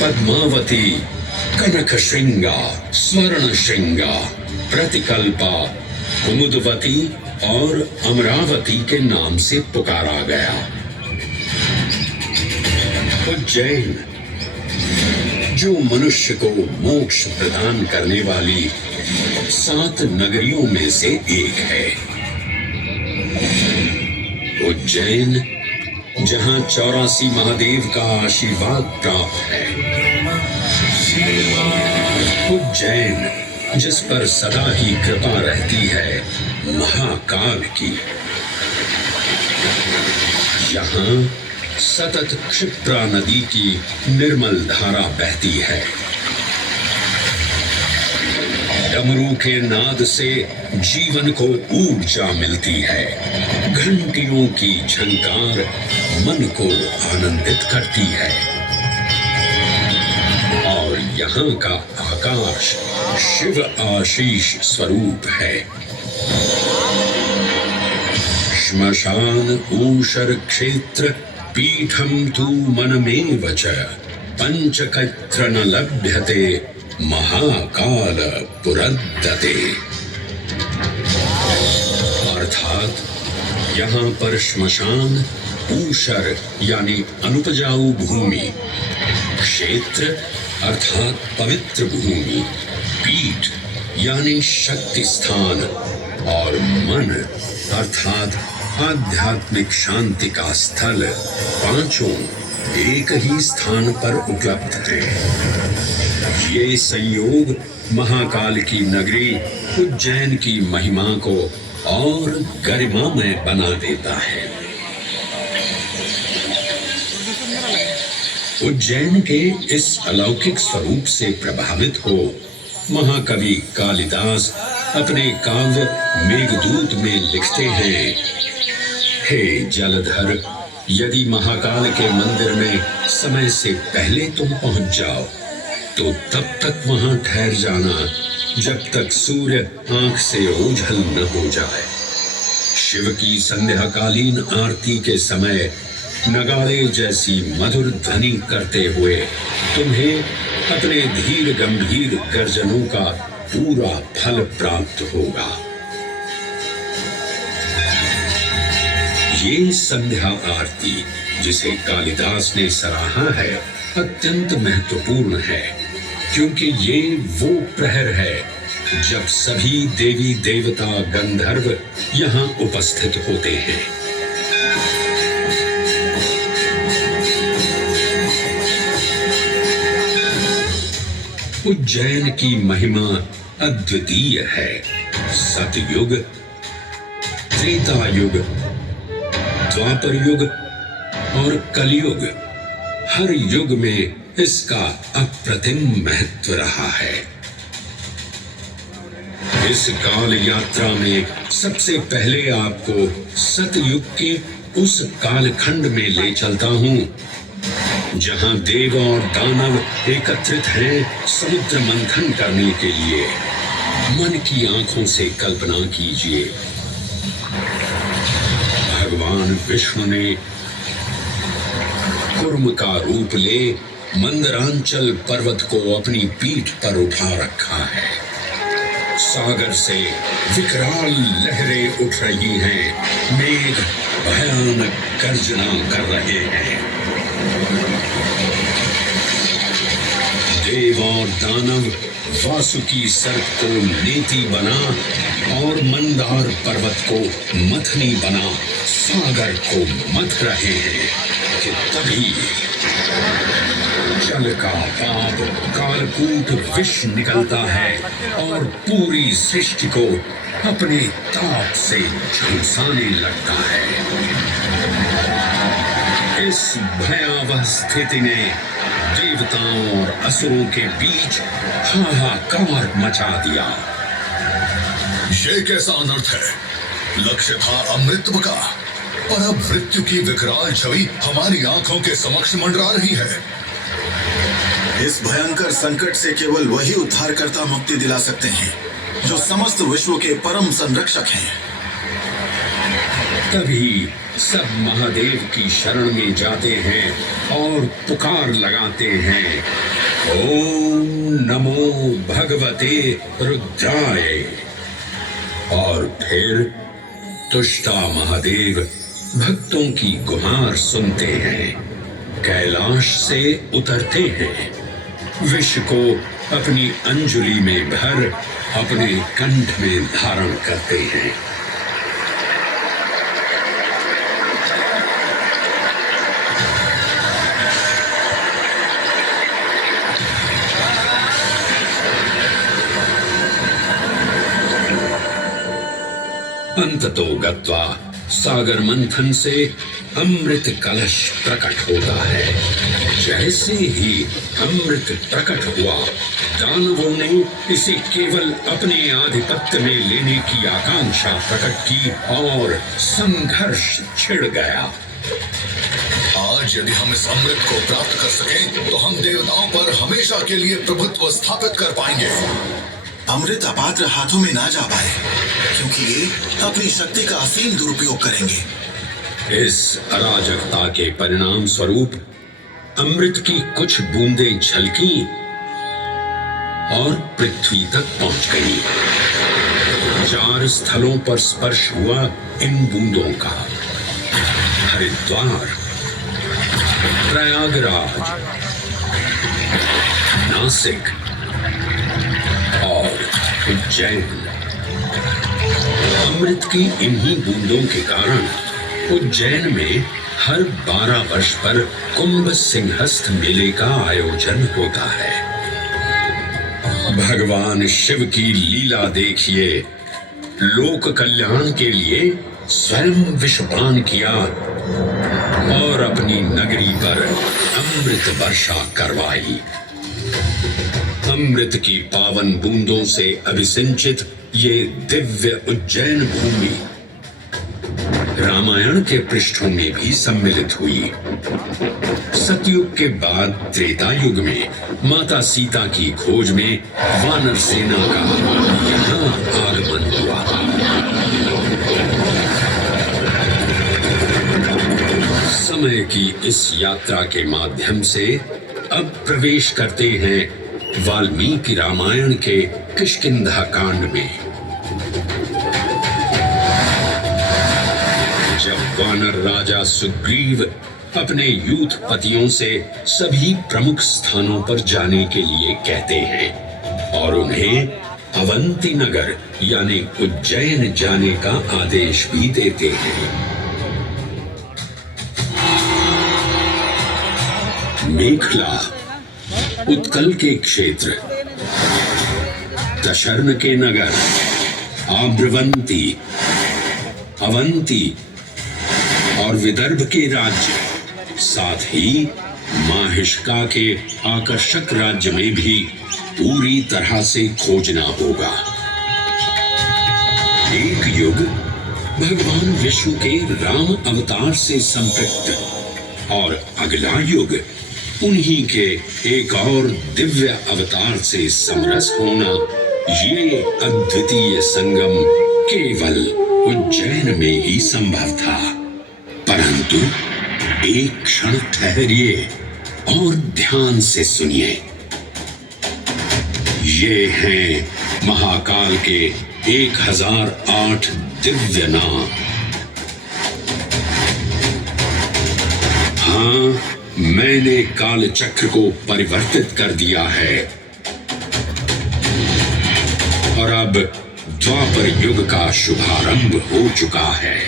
पद्मावती, कनक श्रृंगा, स्वर्ण श्रृंगा, प्रतिकल्पा, कुमुदवती और अमरावती के नाम से पुकारा गया। उज्जैन जो मनुष्य को मोक्ष प्रदान करने वाली 7 नगरियों में से एक है। उज्जैन जहां 84 महादेव का आशीर्वाद प्राप्त है। उज्जैन जिस पर सदा ही कृपा रहती है महाकाल की। यहाँ सतत क्षिप्रा नदी की निर्मल धारा बहती है। डमरू के नाद से जीवन को ऊर्जा मिलती है। घंटियों की झंकार मन को आनंदित करती है। और यहाँ का आकाश शिव आशीष स्वरूप है। श्मशान ऊषर क्षेत्र पीठम तु मनमेव च पंचकत्र न लभ्यते महाकाल पुरद्दते। अर्थात यहाँ पर श्मशान ऊषर यानी अनुपजाऊ भूमि, क्षेत्र अर्थात पवित्र भूमि, पीठ यानी शक्ति स्थान और मन अर्थात आध्यात्मिक शांति का स्थल पांचों एक ही स्थान पर उपलब्ध है। ये संयोग महाकाल की नगरी उज्जैन की महिमा को और गरिमामय बना देता है। उज्जैन के इस अलौकिक स्वरूप से प्रभावित हो महाकवि कालिदास अपने काव्य मेघदूत में लिखते हैं, हे जलधर, यदि महाकाल के मंदिर में समय से पहले तुम पहुंच जाओ तो तब तक वहां ठहर जाना जब तक सूर्य आंख से ओझल न हो जाए। शिव की संध्याकालीन आरती के समय नगाड़े जैसी मधुर ध्वनि करते हुए तुम्हें अपने धीर गंभीर गर्जनों का पूरा फल प्राप्त होगा। ये संध्या आरती जिसे कालिदास ने सराहा है अत्यंत महत्वपूर्ण है, क्योंकि ये वो प्रहर है जब सभी देवी देवता गंधर्व यहाँ उपस्थित होते हैं। उज्जैन की महिमा अद्वितीय है। सतयुग, त्रेता युग, द्वापर युग और कलयुग, हर युग में इसका अप्रतिम महत्व रहा है। इस काल यात्रा में सबसे पहले आपको सतयुग के उस कालखंड में ले चलता हूं जहां देव और दानव एकत्रित हैं समुद्र मंथन करने के लिए। मन की आंखों से कल्पना कीजिए, भगवान विष्णु ने कुर्म का रूप ले मंदरांचल पर्वत को अपनी पीठ पर उठा रखा है। सागर से विकराल लहरें उठ रही हैं, मेघ भयानक गर्जना कर रहे हैं। देव और दानव वासुकी सर्प को नेति बना और मंदार पर्वत को मथनी बना सागर को मथ रहे हैं कि तभी जल का पाप कालकूट विष निकलता है और पूरी सृष्टि को अपने ताप से झुलसाने लगता है। इस भयावह स्थिति ने देवताओं और असुरों के बीच हाहाकार मचा दिया। ये कैसा अनर्थ है? लक्ष्य था अमृतत्व का, और अब मृत्यु की विकराल छवि हमारी आंखों के समक्ष मंडरा रही है। इस भयंकर संकट से केवल वही उद्धारकर्ता मुक्ति दिला सकते हैं जो समस्त विश्व के परम संरक्षक हैं। तभी सब महादेव की शरण में जाते हैं और पुकार लगाते हैं, ओम नमो भगवते रुद्राय। और फिर तुष्टा महादेव भक्तों की गुहार सुनते हैं, कैलाश से उतरते हैं, विष को अपनी अंजुलि में भर अपने कंठ में धारण करते हैं। अंततो गत्वा सागर मंथन से अमृत कलश प्रकट होता है। जैसे ही अमृत प्रकट हुआ, दानवों ने इसे केवल अपने आधिपत्य में लेने की आकांक्षा प्रकट की और संघर्ष छिड़ गया। आज यदि हम इस अमृत को प्राप्त कर सकें, तो हम देवताओं पर हमेशा के लिए प्रभुत्व स्थापित कर पाएंगे। अमृत अपात्र हाथों में ना जा पाए, क्योंकि ये अपनी शक्ति का असीम दुरुपयोग करेंगे। इस अराजकता के परिणाम स्वरूप अमृत की कुछ बूंदें छलकी और पृथ्वी तक पहुंच गई। 4 स्थलों पर स्पर्श हुआ इन बूंदों का, हरिद्वार, प्रयागराज, नासिक और उज्जैन। अमृत की इन्हीं बूंदों के कारण उज्जैन में हर 12 वर्ष पर कुंभ सिंहस्थ मेले का आयोजन होता है। भगवान शिव की लीला देखिए, लोक कल्याण के लिए स्वयं विषपान किया और अपनी नगरी पर अमृत वर्षा करवाई। अमृत की पावन बूंदों से अभिसिंचित ये दिव्य उज्जैन भूमि रामायण के पृष्ठों में भी सम्मिलित हुई। सतयुग के बाद त्रेता युग में माता सीता की खोज में वानर सेना का यहाँ आगमन हुआ। समय की इस यात्रा के माध्यम से अब प्रवेश करते हैं वाल्मीकि रामायण के किष्किंधा कांड में। जब वानर राजा सुग्रीव अपने यूथपतियों से सभी प्रमुख स्थानों पर जाने के लिए कहते हैं और उन्हें अवंती नगर यानी उज्जैन जाने का आदेश भी देते हैं। मेखला उत्कल के क्षेत्र, दशर्न के नगर, आम्रवंती, अवंती और विदर्भ के राज्य, साथ ही माहिष्का के आकर्षक राज्य में भी पूरी तरह से खोजना होगा। एक युग भगवान विष्णु के राम अवतार से संपृक्त और अगला युग उन्हीं के एक और दिव्य अवतार से समरस होना, ये अद्वितीय संगम केवल उज्जैन में ही संभव था। परंतु एक क्षण ठहरिए और ध्यान से सुनिए। ये हैं महाकाल के 1008 दिव्य नाम। हाँ, मैंने काल चक्र को परिवर्तित कर दिया है और अब द्वापर युग का शुभारंभ हो चुका है।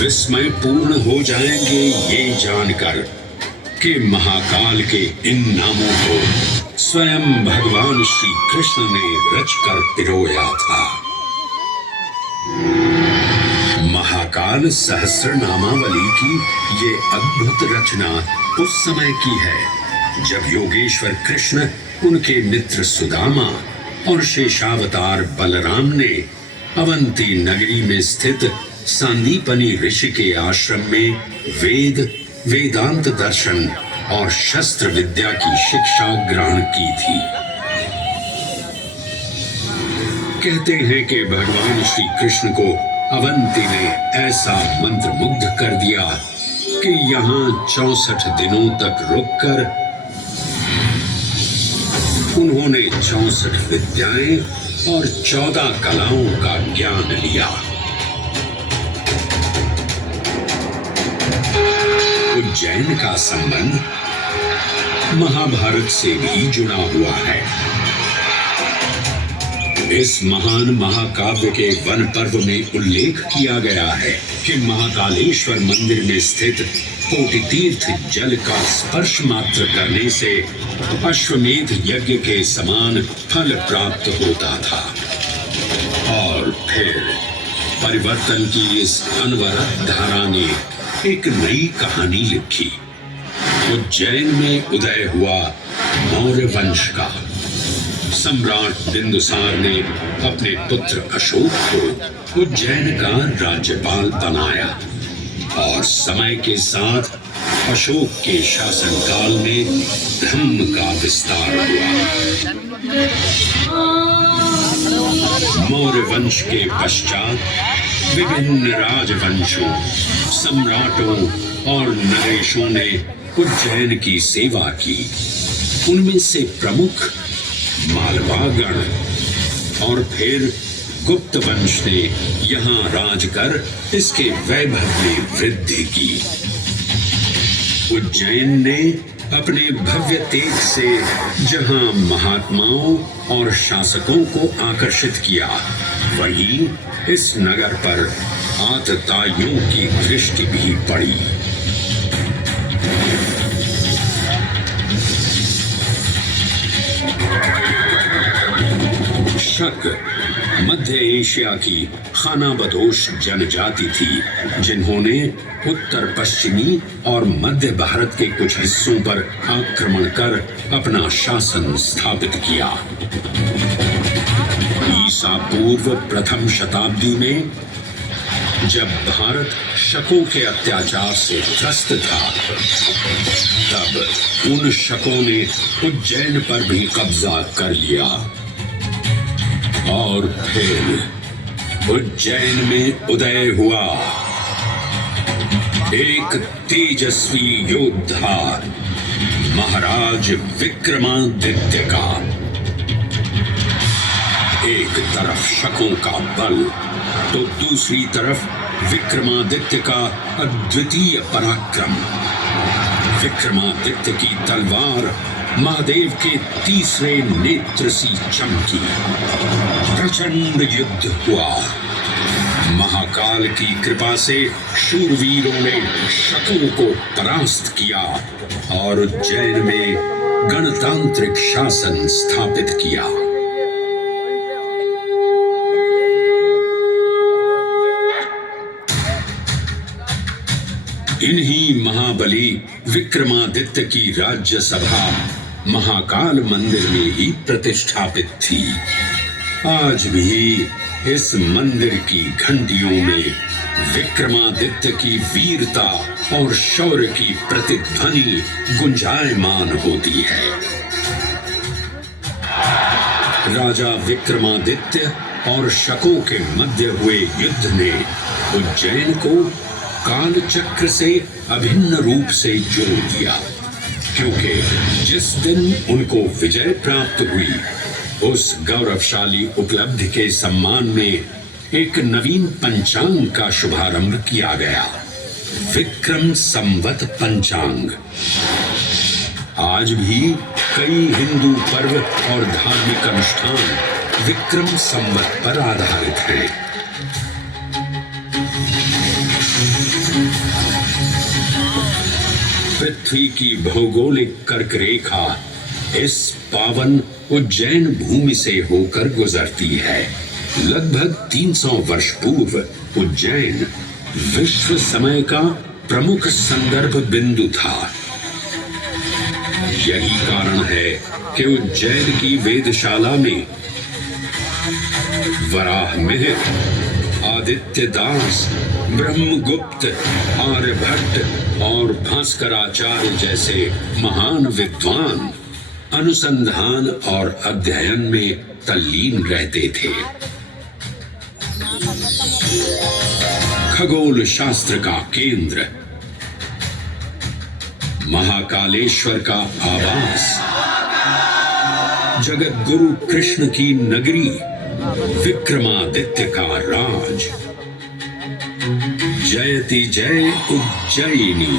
विस्मय पूर्ण हो जाएंगे ये जानकर कि महाकाल के इन नामों को स्वयं भगवान श्री कृष्ण ने रचकर पिरोया था। महाकाल सहस्रनामावली की ये अद्भुत रचना उस समय की है जब योगेश्वर कृष्ण, उनके मित्र सुदामा और शेषावतार बलराम ने अवंती नगरी में स्थित सांदीपनी ऋषि के आश्रम में वेदांत दर्शन और शस्त्र विद्या की शिक्षा ग्रहण की थी। कहते हैं कि भगवान श्री कृष्ण को अवंती ने ऐसा मंत्रमुग्ध कर दिया कि यहाँ 64 दिनों तक रुककर उन्होंने 64 विद्याएं और 14 कलाओं का ज्ञान लिया। उज्जैन का संबंध महाभारत से भी जुड़ा हुआ है। इस महान महाकाव्य के वन पर्व में उल्लेख किया गया है कि महाकालेश्वर मंदिर में स्थित कोटि तीर्थ जल का स्पर्श मात्र करने से अश्वमेध यज्ञ के समान फल प्राप्त होता था। और फिर परिवर्तन की इस अनवरत धारा ने एक नई कहानी लिखी। उज्जैन में उदय हुआ मौर्य वंश का। सम्राट बिंदुसार ने अपने पुत्र अशोक को उज्जैन का राज्यपाल बनाया और समय के साथ अशोक के शासनकाल में धर्म का विस्तार हुआ। मौर्य वंश के पश्चात विभिन्न राजवंशों, सम्राटों और नरेशों ने उज्जैन की सेवा की। उनमें से प्रमुख मालवागण और फिर गुप्त वंश ने यहाँ राज कर इसके वैभव में वृद्धि की। उज्जैन ने अपने भव्य तेज से जहाँ महात्माओं और शासकों को आकर्षित किया, वहीं इस नगर पर आतताइयों की दृष्टि भी पड़ी। शक मध्य एशिया की खानाबदोश जनजाति थी, जिन्होंने उत्तर पश्चिमी और मध्य भारत के कुछ हिस्सों पर आक्रमण कर अपना शासन स्थापित किया। ईसा पूर्व प्रथम शताब्दी में जब भारत शकों के अत्याचार से त्रस्त था, तब उन शकों ने उज्जैन पर भी कब्जा कर लिया और फिर उज्जैन में उदय हुआ एक तेजस्वी योद्धा, महाराज विक्रमादित्य का। एक तरफ शकों का बल तो दूसरी तरफ विक्रमादित्य का अद्वितीय पराक्रम। विक्रमादित्य की तलवार महादेव के तीसरे नेत्र सी चमकी। प्रचंड युद्ध हुआ। महाकाल की कृपा से शूरवीरों ने शकों को परास्त किया और उज्जैन में गणतांत्रिक शासन स्थापित किया। इन्हीं महाबली विक्रमादित्य की राज्यसभा महाकाल मंदिर में ही प्रतिष्ठापित थी। आज भी इस मंदिर की घंटियों में विक्रमादित्य की वीरता और शौर्य की प्रतिध्वनि गुंजायमान होती है। राजा विक्रमादित्य और शकों के मध्य हुए युद्ध ने उज्जैन को काल चक्र से अभिन्न रूप से जोड़ दिया, क्योंकि जिस दिन उनको विजय प्राप्त हुई, उस गौरवशाली उपलब्धि के सम्मान में एक नवीन पंचांग का शुभारंभ किया गया, विक्रम संवत पंचांग। आज भी कई हिंदू पर्व और धार्मिक अनुष्ठान विक्रम संवत पर आधारित हैं। पृथ्वी की भौगोलिक कर्क रेखा इस पावन उज्जैन भूमि से होकर गुजरती है। लगभग 300 वर्ष पूर्व उज्जैन विश्व समय का प्रमुख संदर्भ बिंदु था। यही कारण है कि उज्जैन की वेदशाला में वराहमिहिर, आदित्य दास, ब्रह्मगुप्त, आर्यभट्ट और भास्कराचार्य जैसे महान विद्वान अनुसंधान और अध्ययन में तल्लीन रहते थे। खगोल शास्त्र का केंद्र, महाकालेश्वर का आवास, जगत गुरु कृष्ण की नगरी, विक्रमादित्य का राज। जयति जय उज्जैनी,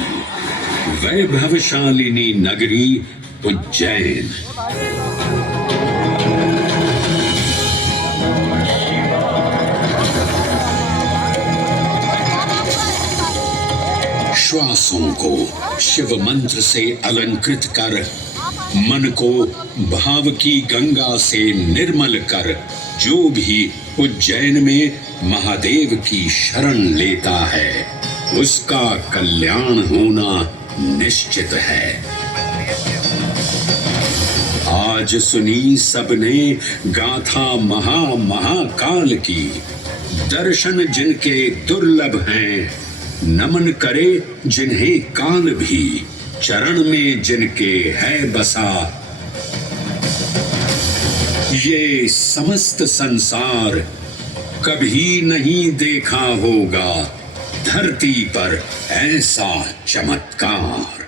वैभवशालिनी नगरी उज्जैन। श्वासों को शिव मंत्र से अलंकृत कर, मन को भाव की गंगा से निर्मल कर, जो भी उज्जैन में महादेव की शरण लेता है, उसका कल्याण होना निश्चित है। आज सुनी सबने गाथा महाकाल की, दर्शन जिनके दुर्लभ हैं, नमन करे जिन्हें काल भी, चरण में जिनके है बसा। ये समस्त संसार कभी नहीं देखा होगा धरती पर ऐसा चमत्कार।